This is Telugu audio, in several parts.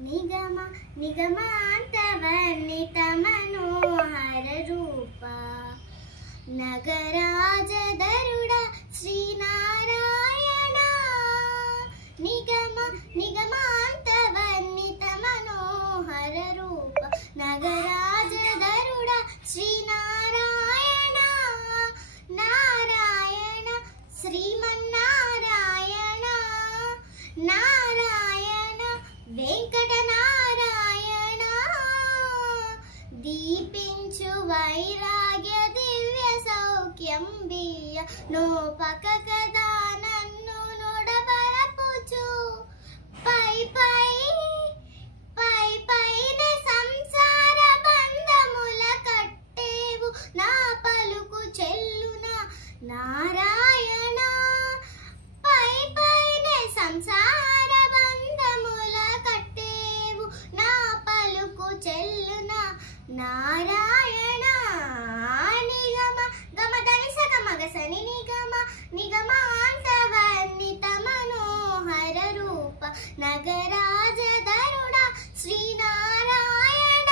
निगम निगमान्तवर्णित मनोहर रूप नगराजदरुड श्रीनारायण निगम निगमान्तवर्णित मनोहर रूप नगराजदरुड श्रीनारायण नारायण श्रीमन्नारायण नारायण वेंकटनारायण दीपिंचु वैराग्य दिव्य सौख्यं बिय नोपक कदा नन्नु नोडबरपुचु पै पै पै पैने संसार बंधमुल कट्टेवु ना पलुकु चेल्लुना नारायण पै पैने संसार बंधमुल कट्टेवु ना पलुकु चेल्लुना नारायण निगम गम దని సగమ గసని నిగమ నిగమాంతవర్ణిత మనోహర రూప నగరాజదరుడ శ్రీనారాయణ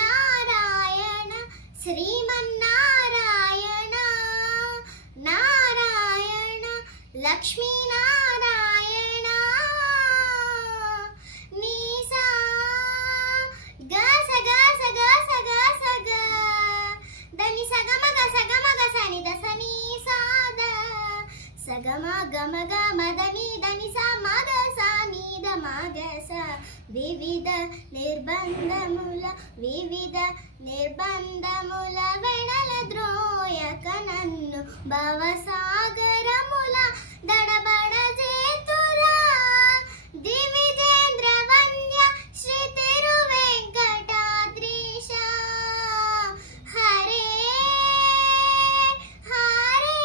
నారాయణ శ్రీమన్నారాయణ నారాయణ లక్ష్మీనారాయణ నీసా గస గస గస గస గ దని సగమ గసని దసని సాద సగమ గమ గమ దని దని స మగ స నీద మగ స వివిధ నిర్బంధముల వెడల ద్రోయక నన్ను భవసాగరముల దడబడ చేతురా దివిజేంద్ర వన్య శ్రీ తిరువెంకటాద్రీశ హరే హరే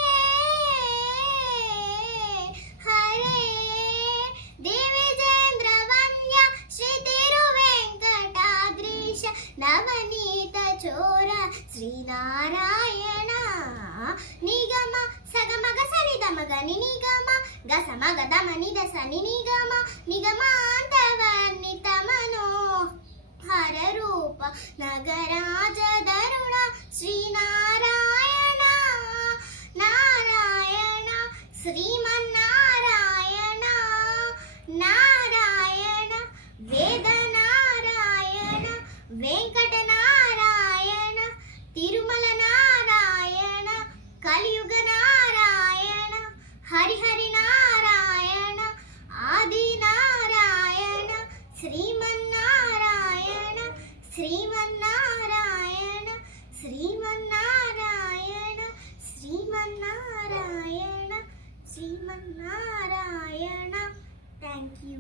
హరే దివిజేంద్ర వన్య శ్రీ తిరువెంకటాద్రీశ నవనీత చోర శ్రీనారాయణ నిగమ సగమ గసని దమగని నిగమ గసమ గదమని దసని నిగమ నిగమాంతవర్ణిత మనోహర రూప నగరాజదరుడ శ్రీనారాయణ నారాయణ శ్రీమన్నారాయణ నారాయణ వేదనారాయణ వెంకటనారాయణ తిరుమల నారాయణ కలియుగ నారాయణ హరిహరి నారాయణ ఆది నారాయణ శ్రీమన్నారాయణ శ్రీమన్నారాయణ శ్రీమన్నారాయణ శ్రీమన్నారాయణ శ్రీమన్నారాయణ థ్యాంక్ యూ.